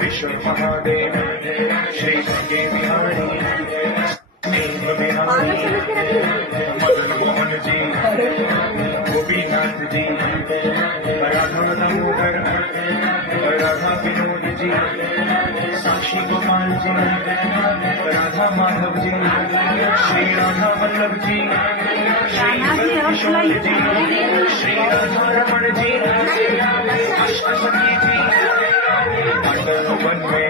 विश्व महादेव श्री संगे बिहारी बिहारी मदन मोहन जी गोपीनाथ जी राधा दामोदर राधा विनोद जी साक्षी गोपाल जी राधा माधव जी श्री राधा वल्लभ जी श्री किशोर जी श्री राधा रमण जी अष्टसखी जी अटल वन में